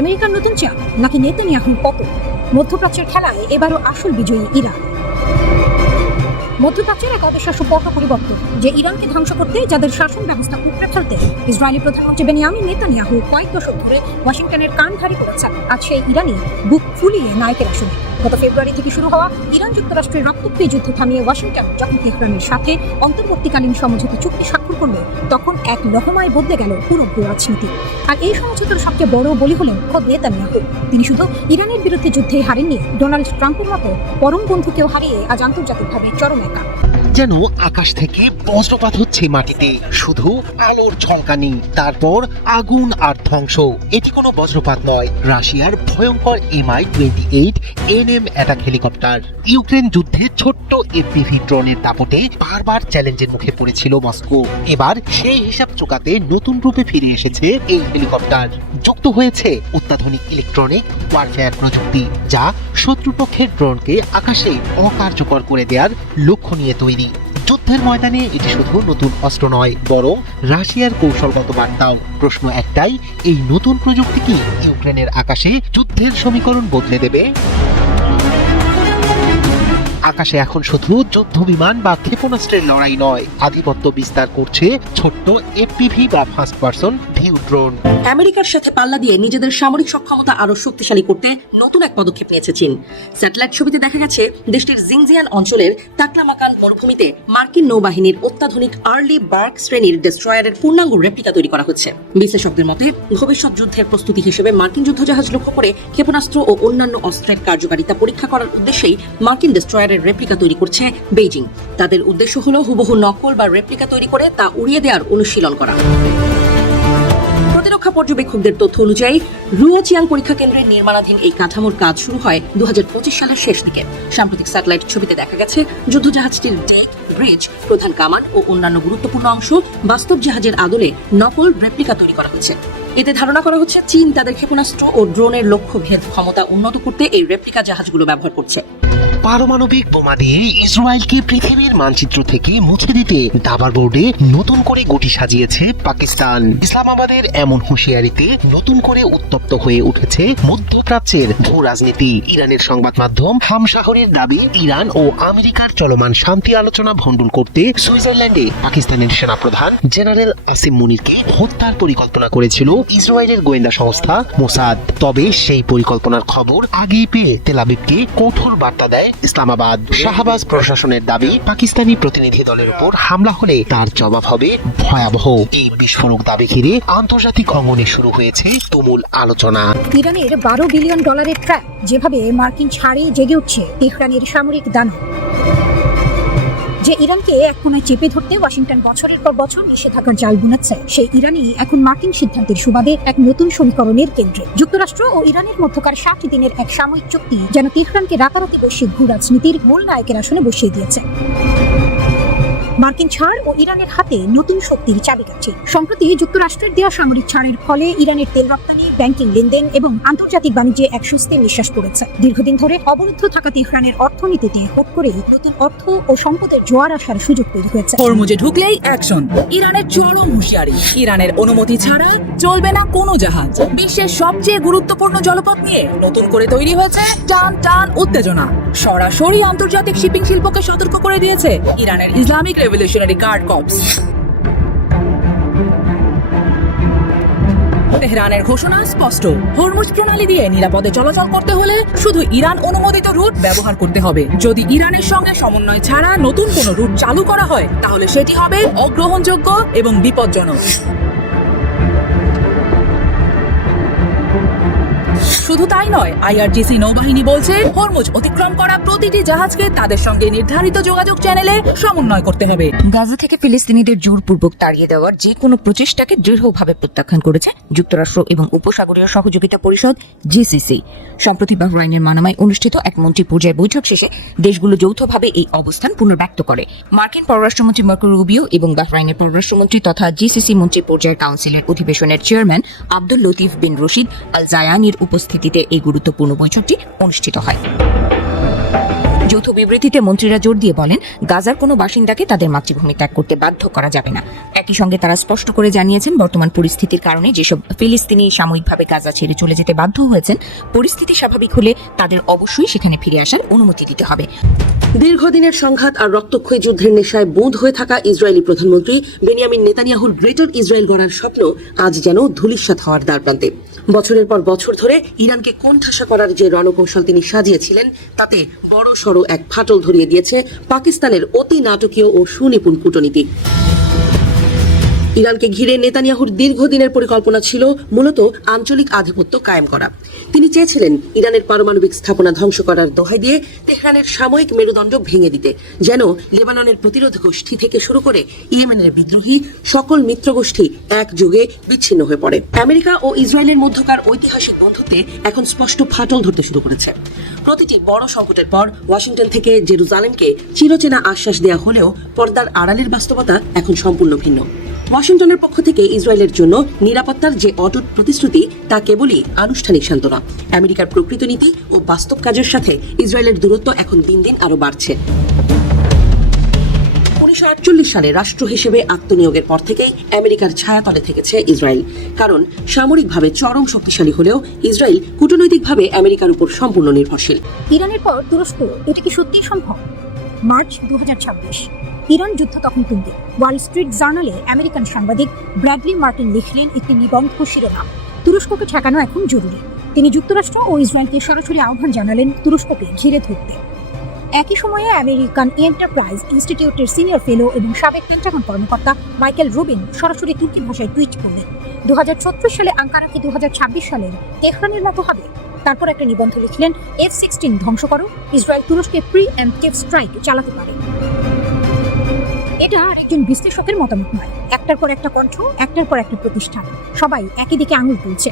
আমেরিকার নতুন চাপ নাকি নেতানিয়াহুর পতন? মধ্যপ্রাচ্যের খেলায় এবারও আসল বিজয়ী ইরান। মধ্যপ্রাচ্যের এক অবিশ্বাস্য পট পরিবর্তন, যে ইরানকে ধ্বংস করতে যাদের শাসন ব্যবস্থা উপড়ে ফেলতে ইসরায়েলি প্রধানমন্ত্রী বেনিয়ামিন নেতানিয়াহু কয়েক দশক ধরে ওয়াশিংটনের কান ভারী করেছেন, আজ সেই ইরানই বুক ফুলিয়ে নায়কের আসনে। গত ফেব্রুয়ারি থেকে শুরু হওয়া ইরান যুক্তরাষ্ট্রের রক্তক্ষয়ী যুদ্ধ থামিয়ে ওয়াশিংটন যখন তেহরানের সাথে অন্তর্বর্তীকালীন সমঝোতা চুক্তি স্বাক্ষর করল, তখন এক লহমায় বদলে গেল পুরো রাজনীতি। আর এই সমঝোতার সবচেয়ে বড় বলি হলেন খোদ নেতানিয়াহু। তিনি শুধু ইরানের বিরুদ্ধে যুদ্ধে হারেননি, ডোনাল্ড ট্রাম্পের মতো পরম বন্ধুকেও হারিয়ে আজ আন্তর্জাতিকভাবে চরম একা। যেন আকাশ থেকে বজ্রপাত হচ্ছে মাটিতে, শুধু আলোর ঝলকানি, তারপর আগুন আর ধ্বংস। এটি কোনো বজ্রপাত নয়, রাশিয়ার ভয়ঙ্কর MI-28 NM attack helicopter. Ukraine যুদ্ধে ছোট্ট FPV ড্রোনের দাপটে বারবার চ্যালেঞ্জের মুখে পড়েছিল মস্কো। এবার সেই হিসাব চোকাতে নতুন রূপে ফিরে এসেছে এই হেলিকপ্টার। যুক্ত হয়েছে অত্যাধুনিক ইলেকট্রনিক ওয়ারফেয়ার প্রযুক্তি, যা শত্রুপক্ষের ড্রোনকে আকাশে অকার্যকর করে দেওয়ার লক্ষ্য নিয়ে তৈরি। যুদ্ধের ময়দানে এটি শুধু নতুন অস্ত্র নয়, বরং রাশিয়ার কৌশলগত বার্তাও। প্রশ্ন একটাই, এই নতুন প্রযুক্তি কি ইউক্রেনের আকাশে যুদ্ধের সমীকরণ বদলে দেবে? আকাশে এখন শুধু যুদ্ধ বিমান বা ক্ষেপণাস্ত্রের লড়াই নয়, আধিপত্য বিস্তার করছে ছোট্ট FPV বা ফার্স্ট পারসন ভিউ ড্রোন। আমেরিকার সাথে পাল্লা দিয়ে নিজেদের সামরিক সক্ষমতা আরো শক্তিশালী করতে নতুন এক পদক্ষেপ নিয়েছে চীন। স্যাটেলাইট ছবিতে দেখা গেছে দেশটির জিংজিয়ান অঞ্চলের তাকলামাকান মরুভূমিতে মার্কিন নৌবাহিনীর অত্যাধুনিক আর্লি বার্ক শ্রেণীর ডেস্ট্রয়ারের পূর্ণাঙ্গ রেপ্লিকা তৈরি করা হচ্ছে। বিশ্লেষকদের মতে ভবিষ্যৎ যুদ্ধের প্রস্তুতি হিসেবে মার্কিন যুদ্ধজাহাজ লক্ষ্য করে ক্ষেপণাস্ত্র ও অন্যান্য অস্ত্রের কার্যকারিতা পরীক্ষা করার উদ্দেশ্যেই মার্কিন ডেস্ট্রয়ারের রেপ্লিকা তৈরি করছে বেইজিং। তাদের উদ্দেশ্য হলো হুবহু নকল বা রেপ্লিকা তৈরি করে তা উড়িয়ে দেওয়ার অনুশীলন করা। প্রতিরক্ষা পর্যবেক্ষকদের তথ্য অনুযায়ী রুয়াচিয়াং পরীক্ষা কেন্দ্রের নির্মাণাধীন এই কাঠামোর কাজ শুরু হয় 2025 সালের শেষ দিকে। সাম্প্রতিক স্যাটেলাইট ছবিতে দেখা গেছে যুদ্ধজাহাজটির ডেক, ব্রিজ, প্রধান কামান ও অন্যান্য গুরুত্বপূর্ণ অংশ বাস্তব জাহাজের আদলে নকল রেপ্লিকা তৈরি করা হচ্ছে। এতে ধারণা করা হচ্ছে চীন তাদের ক্ষেপণাস্ত্র ও ড্রোনের লক্ষ্য ভেদ ক্ষমতা উন্নত করতে এই রেপ্লিকা জাহাজগুলো ব্যবহার করছে। পারমাণবিক বোমা দিয়ে ইসরায়েলকে পৃথিবীর মানচিত্র থেকে মুছে দিতে দাবার বোর্ডে নতুন করে গুটি সাজিয়েছে পাকিস্তান। ইসলামাবাদের এমন হুঁশিয়ারিতে নতুন করে উত্তপ্ত হয়ে উঠেছে মধ্যপ্রাচ্যের ভূ রাজনীতি। ইরানের সংবাদ মাধ্যম হামশাহরের দাবি, ইরান ও আমেরিকার চলমান শান্তি আলোচনা ভণ্ডুল করতে সুইজারল্যান্ডে পাকিস্তানের সেনাপ্রধান জেনারেল আসিম মুনিরকে হত্যার পরিকল্পনা করেছিল ইসরায়েলের গোয়েন্দা সংস্থা মোসাদ। তবে সেই পরিকল্পনার খবর আগেই পেয়ে তেল আবিবকে কঠোর বার্তা দেয় ইসলামাবাদ। শাহবাজ প্রশাসনের দাবি, পাকিস্তানি প্রতিনিধি দলের উপর হামলা হলে তার জবাব হবে ভয়াবহ। এই বিস্ফোরক দাবি ঘিরে আন্তর্জাতিক অঙ্গনে শুরু হয়েছে তুমুল আলোচনা। ইরানের $12 বিলিয়ন ট্র্যাপ, যেভাবে মার্কিন ছাড়ে জেগে উঠছে তেহরানের সামরিক দানব, যে ইরানকে এক কোণায় চেপে ধরতে ওয়াশিংটন বছরের পর বছর নিষেধাজ্ঞার জাল বুনেছে, সেই ইরানই এখন মার্কিন সিদ্ধান্তের সুবাদে এক নতুন সমীকরণের কেন্দ্রে। যুক্তরাষ্ট্র ও ইরানের মধ্যকার 60 দিনের এক সাময়িক চুক্তি যেন তেহরানকে রাতারাতি বৈশ্বিক ভূ রাজনীতির মূল নায়কের আসনে বসিয়ে দিয়েছে। মার্কিন ছাড় ও ইরানের হাতে নতুন শক্তির চাবিকাঠি। সম্প্রতি যুক্তরাষ্ট্রের দেওয়া সামরিক ছাড়ের ফলে ইরানের তেল রপ্তানি, ব্যাংকিং লেনদেন এবং আন্তর্জাতিক বাণিজ্যে এক স্বস্তির নিঃশ্বাস পড়েছে। দীর্ঘদিন ধরে অবরুদ্ধ থাকা তেহরানের অর্থনীতিতে হুট করেই নতুন অর্থ ও সম্পদের জোয়ার আসার সুযোগ তৈরি হয়েছে। হরমুজে ঢুকলেই অ্যাকশন। ইরানের চরম হুঁশিয়ারি, ইরানের অনুমতি ছাড়া চলবে না কোনো জাহাজ। বিশ্বের সবচেয়ে গুরুত্বপূর্ণ জলপথ নিয়ে নতুন করে তৈরি হয়েছে টান টান উত্তেজনা। সরাসরি আন্তর্জাতিক শিপিং শিল্পকে সতর্ক করে দিয়েছে ইরানের ইসলামিক রেভলিউশনারি গার্ড কর্পস। তেহরানের ঘোষণা স্পষ্ট, হরমুজ প্রণালী দিয়ে নিরাপদে চলাচল করতে হলে শুধু ইরান অনুমোদিত রুট ব্যবহার করতে হবে। যদি ইরানের সঙ্গে সমন্বয় ছাড়া নতুন কোনো রুট চালু করা হয়, তাহলে সেটি হবে অগ্রহণযোগ্য এবং বিপজ্জনক। শুধু তাই নয়, IRGC নৌবাহিনী বলছে হরমুজ অতিক্রম করা প্রতিটি জাহাজকে তাদের সঙ্গে নির্ধারিত যোগাযোগ চ্যানেলে সমন্বয় করতে হবে। গাজা থেকে ফিলিস্তিনিদের জোরপূর্বক তাড়িয়ে দেওয়ার যে কোনো প্রচেষ্টাকে দৃঢ়ভাবে প্রত্যাখ্যান করেছে যুক্তরাষ্ট্র এবং উপসাগরীয় সহযোগিতা পরিষদ GCC। সম্প্রতি বাহরাইনের মানামায় অনুষ্ঠিত এক মন্ত্রী পর্যায়ের বৈঠক শেষে দেশগুলো যৌথভাবে এই অবস্থান পুনর্ব্যক্ত করে। মার্কিন পররাষ্ট্রমন্ত্রী মার্কো রুবিও এবং বাহরাইনের পররাষ্ট্রমন্ত্রী তথা GCC মন্ত্রী পর্যায়ের কাউন্সিলের অধিবেশনের চেয়ারম্যান আব্দুল লতিফ বিন রশিদ আল জায়ানির উপস্থিতিতে এই গুরুত্বপূর্ণ বৈঠকটি অনুষ্ঠিত হয়। যৌথ বিবৃতিতে মন্ত্রীরা জোর দিয়ে বলেন, গাজার কোনো বাসিন্দাকে তাদের মাতৃভূমি ত্যাগ করতে বাধ্য করা যাবে না। একই সঙ্গে তারা স্পষ্ট করে জানিয়েছেন, বর্তমান পরিস্থিতির কারণে যেসব ফিলিস্তিনি সাময়িকভাবে গাজা ছেড়ে চলে যেতে বাধ্য হয়েছেন, পরিস্থিতি স্বাভাবিক হলে তাদের অবশ্যই সেখানে ফিরে আসার অনুমতি দিতে হবে। দীর্ঘদিনের সংঘাত আর রক্তক্ষয়ী যুদ্ধের নেশায় বুঁদ হয়ে থাকা ইসরায়েলি প্রধানমন্ত্রী বেনিয়ামিন নেতানিয়াহুর গ্রেটার ইসরায়েল গড়ার স্বপ্ন আজ যেন ধূলিসাৎ হওয়ার দ্বারপ্রান্তে। বছরের পর বছর ধরে ইরানকে কোণঠাসা করার যে রণকৌশল তিনি সাজিয়েছিলেন, তাতে বড় সড় এক ফাটল ধরিয়ে দিয়েছে পাকিস্তানের অতি নাটকীয় ও সুনিপুণ কূটনীতি। ইরানকে ঘিরে নেতানিয়াহুর দীর্ঘদিনের পরিকল্পনা ছিল মূলত আঞ্চলিক আধিপত্য কায়েম করা। তিনি চেয়েছিলেন ইরানের পারমাণবিক স্থাপনা ধ্বংস করার দোহাই দিয়ে তেহরানের সাময়িক মেরুদণ্ড ভেঙে দিতে, যেন লেবাননের প্রতিরোধ গোষ্ঠী থেকে শুরু করে ইয়েমেনের বিদ্রোহী সকল মিত্র গোষ্ঠী একযোগে বিচ্ছিন্ন হয়ে পড়ে। আমেরিকা ও ইসরায়েলের মধ্যকার ঐতিহাসিক বন্ধুত্বে এখন স্পষ্ট ফাটল ধরতে শুরু করেছে। প্রতিটি বড় সংকটের পর ওয়াশিংটন থেকে জেরুজালেমকে চিরচেনা আশ্বাস দেওয়া হলেও পর্দার আড়ালের বাস্তবতা এখন সম্পূর্ণ ভিন্ন। ওয়াশিংটনের পক্ষ থেকে ইসরায়েলের জন্য নিরাপত্তার যে অটুট প্রতিশ্রুতি, তা কেবলই আনুষ্ঠানিক সান্ত্বনা। আমেরিকার প্রকৃত নীতি ও বাস্তব কাজের সাথে ইসরায়েলের দূরত্ব এখন দিন দিন আরো বাড়ছে। 1948 সালে রাষ্ট্র হিসেবে আত্মনিয়োগের পর থেকেই আমেরিকার ছায়াতলে থেকেছে ইসরায়েল। কারণ সামরিকভাবে চরম শক্তিশালী হলেও ইসরায়েল কূটনৈতিকভাবে আমেরিকার উপর সম্পূর্ণ নির্ভরশীল। ইরানের পর তুরস্ক, এটা কি সত্যি সম্ভব? মার্চ 2026, ইরান যুদ্ধ তখন তুঙ্গে। ওয়াল স্ট্রিট জার্নালে আমেরিকান সাংবাদিক ব্র্যাডলি মার্টিন লিখলেন একটি নিবন্ধ শিরোনাম, তুরস্ককে ঠেকানো এখন জরুরি। তিনি যুক্তরাষ্ট্র ও ইসরায়েলকে সরাসরি আহ্বান জানালেন তুরস্ককে ঘিরে ধরতে। একই সময়ে আমেরিকান এন্টারপ্রাইজ ইনস্টিটিউটের সিনিয়র ফেলো এবং সাবেক পেন্টাগন কর্মকর্তা মাইকেল রুবিন সরাসরি তুর্কি ভাষায় টুইট করলেন, 2036 সালে আঙ্কারা কি 2026 সালের তেহরানের মতো হবে? তারপর একটা নিবন্ধ লিখলেন, F-16 ধ্বংস করো, ইসরায়েল তুরস্কে প্রি-এম্পটিভ স্ট্রাইক চালাতে পারে। এটা আর একজন বিশ্লেষকের মতামত নয়, একটার পর একটা কণ্ঠ, একটার পর একটা প্রতিষ্ঠান, সবাই একই দিকে আঙুল তুলছে।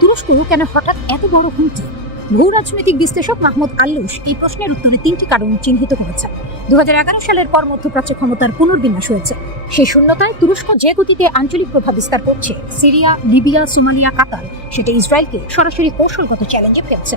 তুরস্ক কেন হঠাৎ এত বড় হুমকি? ভূ রাজনৈতিক বিশ্লেষক মাহমুদ আল্লুস এই প্রশ্নের উত্তরে 3টি কারণ চিহ্নিত করেছেন। 2011 সালের পর মধ্যপ্রাচ্যে ক্ষমতার পুনর্বিন্যাস হয়েছে। সেই শূন্যতায় তুরস্ক যে গতিতে আঞ্চলিক প্রভাব বিস্তার করছে, সিরিয়া, লিবিয়া, সোমালিয়া, কাতার, সেটা ইসরায়েলকে সরাসরি কৌশলগত চ্যালেঞ্জে ফেলছে।